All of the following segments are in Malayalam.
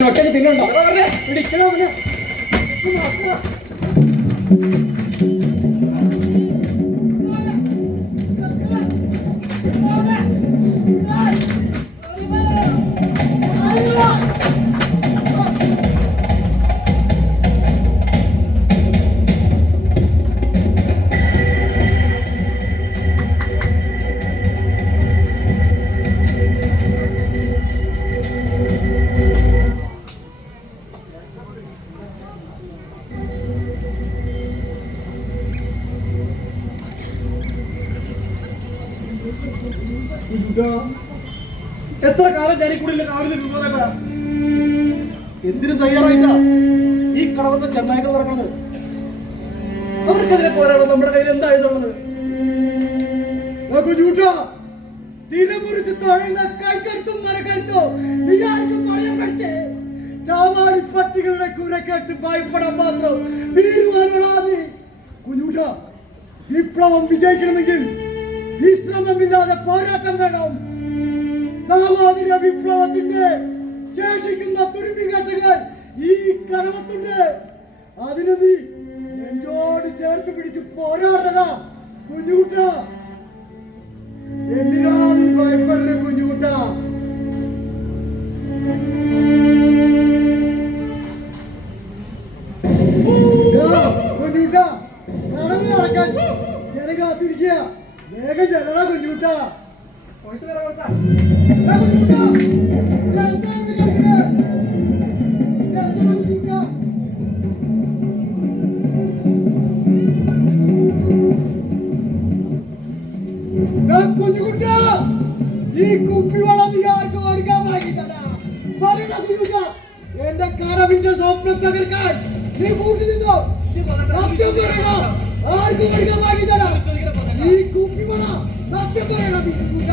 ഒറ്റയ്ക്ക് തിന്നണ്ടോ? പിടിക്കണോ എത്ര കാലം ഞാൻ ഈ കുടിയിലെ എന്തിനും തയ്യാറായില്ല ഈ കടവത്തെ ചെന്നായ്ക്കൾ നടക്കുന്നത്? അവർക്കെതിരെ പോരാടാൻ നമ്മുടെ കയ്യിൽ കുരക്കേട്ട് ഭയപ്പെടാൻ മാത്രം കുഞ്ഞൂട്ട വിപ്ലവം വിജയിക്കണമെങ്കിൽ വിശ്രമമില്ലാതെ പോരാട്ടം വേണം. സാമാജിക വിപ്ലവത്തിന്റെ ശേഷിക്കുന്ന തുരുമ്പികേശങ്ങൾ ഈ കടവത്തുണ്ട് അതിന് നീ നെഞ്ചോട് ചേർത്ത് പിടിച്ച് പോരാടണ കുഞ്ഞുകുട്ട. എന്തിനാണ് നീ ഈ കുപ്പിവെള്ളം നീ ആർക്കും കൊടുക്കാൻ വാങ്ങിത്തരാ പറയണ കുഞ്ഞുകുട്ട എന്റെ കരവിന്റെ സ്വപ്നം തകർക്കാൻ നീ കൂട്ടി നിന്നോ സത്യം പറയണം ആർക്കും കൊടുക്കാൻ വാങ്ങിത്തരാ ഈ കുപ്പിവെള്ളം സത്യം പറയണം നീ കുഞ്ഞുകുട്ട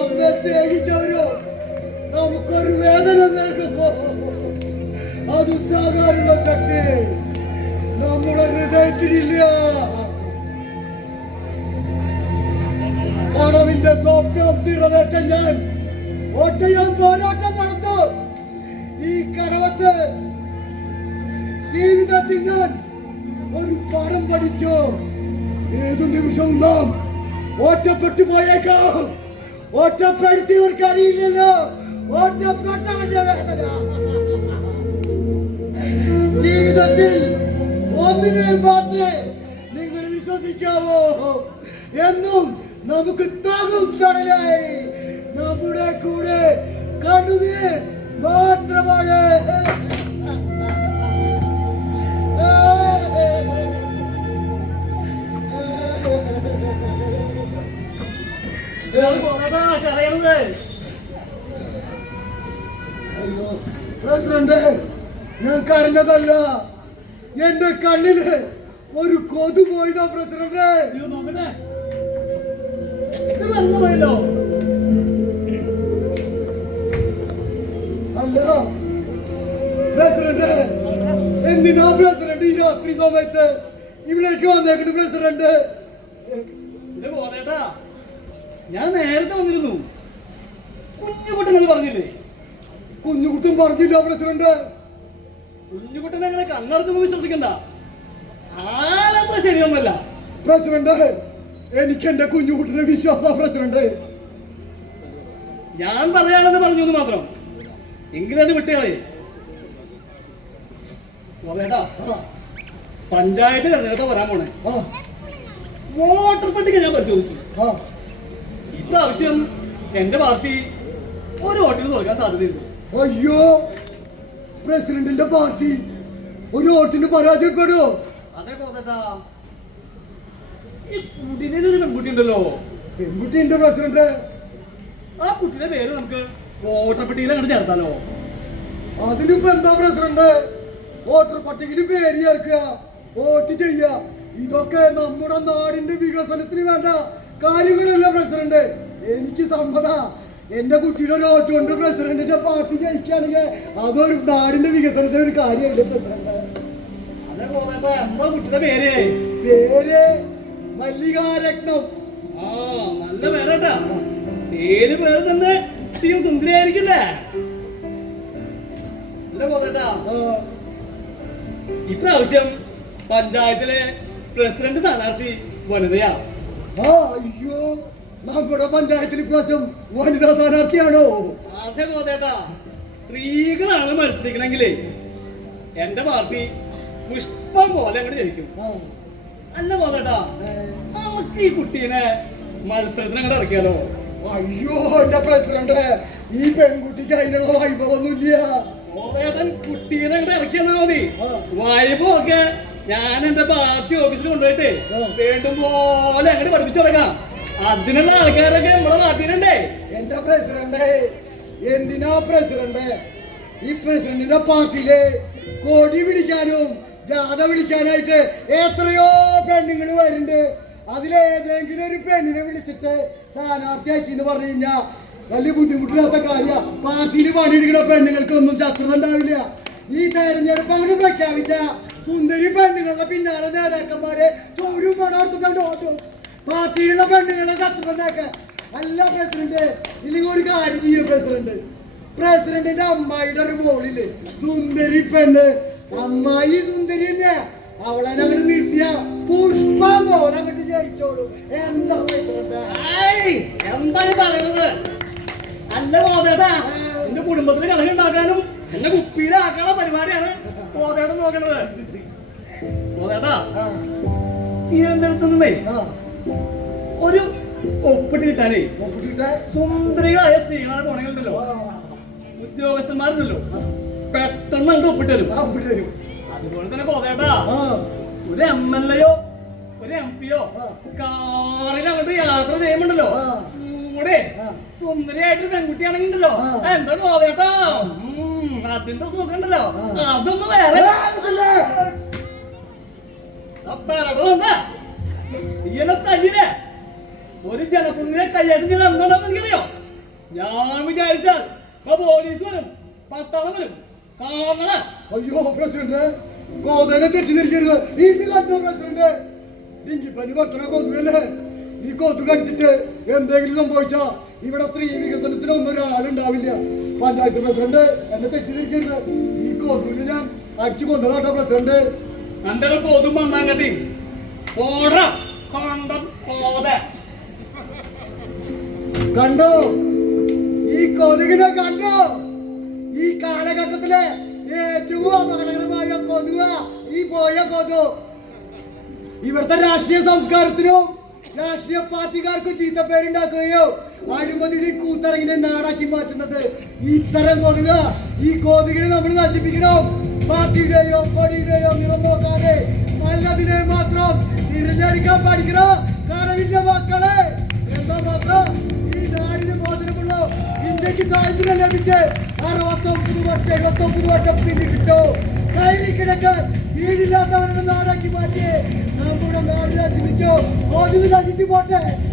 നമ്മെ പേടിച്ചവരോ നമുക്കൊരു വേദന നൽകുമ്പോ അതുണ്ടാകാനുള്ള ശക്തി നമ്മുടെ ഹൃദയത്തിനില്ല. കടവിന്റെ സ്വപ്നം നിറവേറ്റാൻ ഞാൻ ഒറ്റയാൻ പോരാട്ടം നടത്തും. ഈ കടവത്ത് ജീവിതത്തിൽ ഞാൻ ഒരു പാഠം പഠിച്ചു. ഏതു നിമിഷവും നാം ഒറ്റപ്പെട്ടു പോയേക്കാം. ഒറ്റപ്പെടുത്തിയവർക്ക് അറിയില്ലല്ലോ. ഒറ്റപ്പെട്ടവന്റെ വേദന. ജീവിതത്തിൽ ഒന്നിനെ മാത്രമേ നിങ്ങൾ വിശ്വസിക്കാവോ. എന്നും നമുക്ക് താങ്ങും തടലായി നമ്മുടെ കൂടെ കണ്ണുനീർ മാത്രമാണ്. പ്രസിഡന്റ് ഞാൻ കരഞ്ഞതല്ല എന്റെ കണ്ണിൽ ഒരു കൊതു പോയതാ പ്രസിഡന്റ്. പോയല്ലോ. അല്ല പ്രസിഡന്റ് എന്തിനാ പ്രസിഡന്റ് ഈ രാത്രി സമയത്ത് ഇവിടേക്ക് വന്നേക്കുന്നു പ്രസിഡന്റ്? ഞാൻ നേരത്തെ വന്നിരുന്നു. കുഞ്ഞുകുട്ടൻ പറഞ്ഞില്ലേ? കുഞ്ഞുകുട്ടൻ പറഞ്ഞില്ല പ്രസിഡന്റ്. കുഞ്ഞുകുട്ടനെ അങ്ങനെ കണ്ണടത്ത് വിശ്വസിക്കണ്ട. ആളത്ര ശരിയൊന്നല്ല. പ്രസിഡന്റ് എനിക്ക് എന്റെ കുഞ്ഞുകുട്ടനെ വിശ്വാസ പ്രസിഡന്റ്. ഞാൻ പറയാണെന്ന് പറഞ്ഞു എന്ന് മാത്രം. എങ്കിലും അത് വിട്ടുകളെ പോന്നേട്ടാ പഞ്ചായത്ത് തെരഞ്ഞെടുപ്പ് വരാൻ പോണേ. വോട്ടർ പട്ടിക ഞാൻ പരിശോധിച്ചു. ഇപ്രാവശ്യം എന്റെ പാർട്ടി ഒരു വോട്ടിന് തോൽക്കാൻ സാധ്യതയുണ്ട് അയ്യോ പ്രസിഡന്റിന്റെ പാർട്ടി ഒരു വോട്ടിന് പരാജയപ്പെടുമോ അതെ പോകട്ടാ ഈ ഒരു പെൺകുട്ടി ഉണ്ടല്ലോ. പെൺകുട്ടിന്റെ പ്രസിഡന്റ്. ആ കുട്ടിയുടെ പേര് നമുക്ക് വോട്ടർ പട്ടികയിൽ അങ്ങോട്ട് ചേർത്താലോ? അതിനിപ്പോ എന്താ പ്രസിഡന്റ്? വോട്ടർ പട്ടികയിൽ പേര് ചേർക്കുക വോട്ട് ചെയ്യുക. ഇതൊക്കെ നമ്മുടെ നാടിന്റെ വികസനത്തിന് വേണ്ട കാര്യങ്ങളല്ല പ്രസിഡന്റ്? എനിക്ക് സമ്മത. എന്റെ കുട്ടിയുടെ ഒരു ഓട്ട് കൊണ്ട് പ്രസിഡന്റിന്റെ പാർട്ടി ജയിക്കുകയാണെങ്കിൽ അതൊരു നാടിന്റെ വികസനത്തിന് ഒരു കാര്യമല്ല പ്രസിഡന്റ്? പേര്? പേര് മല്ലികാരത്നം. ആ നല്ല പേരാട്ടാ. പേര് പേര് തന്നെ. കുട്ടിയും സുന്ദരിയായിരിക്കില്ലേ ഇപ്രാവശ്യം പഞ്ചായത്തിലെ പ്രസിഡന്റ് സ്ഥാനാർത്ഥി വനിതയാ. ആ അയ്യോ നമ്മുടെ പഞ്ചായത്തിൽ ഇപ്രാവശ്യം വനിതാ സ്ഥാനാർത്ഥിയാണോ? അതെ ഗോതേട്ടാ. സ്ത്രീകളാണ് മത്സരിക്കണമെങ്കിലേ എന്റെ പാർട്ടി പുഷ്പം പോലെ അങ്ങോട്ട് ജയിക്കും. അല്ല ഗോതേട്ടാ ഏ, നമുക്ക് ഈ കുട്ടീനെ മത്സരത്തിന് അങ്ങോട്ട് ഇറക്കിയാലോ? അയ്യോ എന്റെ പ്രസിഡന്റ് ഈ പെൺകുട്ടിക്ക് അതിനുള്ള വൈഭവൊന്നുമില്ല ഗോതേട്ടൻ കുട്ടീനെ അങ്ങോട്ട് ഇറക്കിയെന്നാ മതി. ആ. ഞാൻ എന്റെ പാർട്ടി ഓഫീസിൽ കൊണ്ടുപോയിട്ട്. വേണ്ടും പോലെ അങ്ങനെ പഠിപ്പിച്ചു തുടങ്ങാം. അതിനുള്ള ആൾക്കാരൊക്കെ നമ്മളെ നാട്ടിലുണ്ടേ. എന്റെ പ്രസിഡന്റ് എന്തിനാ പ്രസിഡന്റ് ഈ പ്രസിഡന്റിന്റെ പാർട്ടിയിൽ കൊടി പിടിക്കാനും ജാഥ വിളിക്കാനായിട്ട് എത്രയോ പെണ്ണുങ്ങൾ വരുന്നുണ്ട്. അതിലേതെങ്കിലും ഒരു പെണ്ണിനെ വിളിച്ചിട്ട് സ്ഥാനാർത്ഥിയാക്കി എന്ന് പറഞ്ഞു കഴിഞ്ഞാ വലിയ ബുദ്ധിമുട്ടില്ലാത്ത കാര്യ. പാർട്ടിയിൽ പണിയെടുക്കുന്ന പെണ്ണുങ്ങൾക്കൊന്നും ശത്രുത ഉണ്ടാവില്ല. ഈ തെരഞ്ഞെടുപ്പ് അങ്ങനെ പ്രഖ്യാപിച്ച സുന്ദരി പെണ്ണുങ്ങളുടെ പിന്നാലെ നേതാക്കന്മാരെ ചോരും പണം എടുത്തിട്ടുണ്ട് ഓട്ടോ പാർട്ടിയിലുള്ള പെണ്ണുങ്ങളെ ശത്രുതണ്ടാക്ക അല്ല പ്രസിഡന്റ് ഇല്ലെങ്കിൽ ഒരു കാര്യം ചെയ്യും പ്രസിഡന്റ് പ്രസിഡന്റിന്റെ അമ്മായിയുടെ ഒരു മോളിൽ സുന്ദരി പെണ്ണ്. അമ്മായി സുന്ദരി തന്നെ അവളെ അങ്ങോട്ട് നിർത്തിയ പുഷ്പ പോലെ അങ്ങോട്ട് ജയിച്ചോളൂ. എന്താ എന്താ പറയുന്നത്? അല്ല എന്റെ കുടുംബത്തിന് കളി ഉണ്ടാക്കാനും എന്നെ കുപ്പിയിലാക്കാനുള്ള പരിപാടിയാണ് കോതയുടെ നോക്കണത്. കോതേട്ടാ നീ ആ, ഒരു ഒപ്പിട്ട് കിട്ടാനേ. സുന്ദരികളായ സ്ത്രീകളാണ് പോണെങ്കിലുണ്ടല്ലോ ഉദ്യോഗസ്ഥന്മാരുണ്ടല്ലോ. പെട്ടെന്ന് അങ്ങോട്ട് ഒപ്പിട്ട് തരും. ഒപ്പിട്ട് തരും. അതുപോലെ തന്നെ കോതേട്ടാ ഒരു എം എൽ എയോ ഒരു എം പിയോ കാറിൽ അങ്ങോട്ട് യാത്ര ചെയ്യുമ്പോണ്ടല്ലോ. കൂടെ? ആ. സുന്ദരിയായിട്ടൊരു പെൺകുട്ടിയാണെങ്കിണ്ടല്ലോ. ഉണ്ടല്ലോ എന്താ ഉം, അതിന്റെ സുഖം ഉണ്ടല്ലോ. അതൊന്നും വേറെ. ഇങ്ങനെ തല്ലിനെ ഒരു ജനപ്രതിനിധിയെ കൈയാട്ടം ചെയ്ത് നടന്നുണ്ടോന്ന് എനിക്കറിയോ ഞാൻ വിചാരിച്ചാൽ പോലീസ് വരും പത്താളം വരും കാണണ. അയ്യോ പ്രസിഡന്റ് കോതനെ തെറ്റിദ്ധരിക്കരുത്. ഇത് കണ്ടോ പ്രസിഡന്റ്? ഡിങ്കിപ്പനി പത്തണ കൊതുകല്ലേ? ഈ കൊതു കടിച്ചിട്ട് എന്തെങ്കിലും സംഭവിച്ചാ ഇവിടെ സ്ത്രീ വികസനത്തിന് ഒന്നും ഒരാളുണ്ടാവില്ല പഞ്ചായത്ത് പ്രസിഡന്റ് എന്നെ തെറ്റിദ്ധരിക്കരുത്. ഈ കൊതുവിനെ ഞാൻ അടിച്ചു കൊന്നതാട്ടോ പ്രസിഡന്റ് കണ്ടത് കൊതും മണ്ണാങ്കട്ടി ഓട. കൊണ്ടൻ കോത. കണ്ടോ? ഈ കൊതുകിനെ കണ്ടോ? ഈ കാലഘട്ടത്തിലെ ഏറ്റവും അപകടകരമായ കൊതുക ഈ പോയ കൊതു. ഇവിടുത്തെ രാഷ്ട്രീയ സംസ്കാരത്തിനും രാഷ്ട്രീയ പാർട്ടിക്കാർക്കും ചീത്തപ്പേരുണ്ടാക്കുകയോ അഴിമതിയുടെ കൂത്തറങ്ങിനെ നാടാക്കി മാറ്റുന്നത് ഇത്തരം കൊതുക ഈ കൊതുകിനെ നമ്മൾ നശിപ്പിക്കണം. പാർട്ടിയുടെയോ കൊടിയുടെയോ നിറം നോക്കാതെ നല്ലതിനെ മാത്രം തിരഞ്ഞെടുക്കാൻ പഠിക്കണം. കടവിന്റെ മക്കളെ എന്താ മാത്രം ഈ നാടിന് മോചനമുള്ളൂ ഇന്ത്യയ്ക്ക് സ്വാതന്ത്ര്യം ലഭിച്ച് അറുപത്തൊമ്പത് വർഷം എഴുപത്തൊമ്പത് വർഷം പിന്നിട്ടു കയറി കിടക്കാൻ വീടില്ലാത്തവരുടെ നാടാക്കി മാറ്റിയേ നമ്മുടെ നാടിനെ ജീവിച്ചോ. നശിച്ചു പോട്ടെ.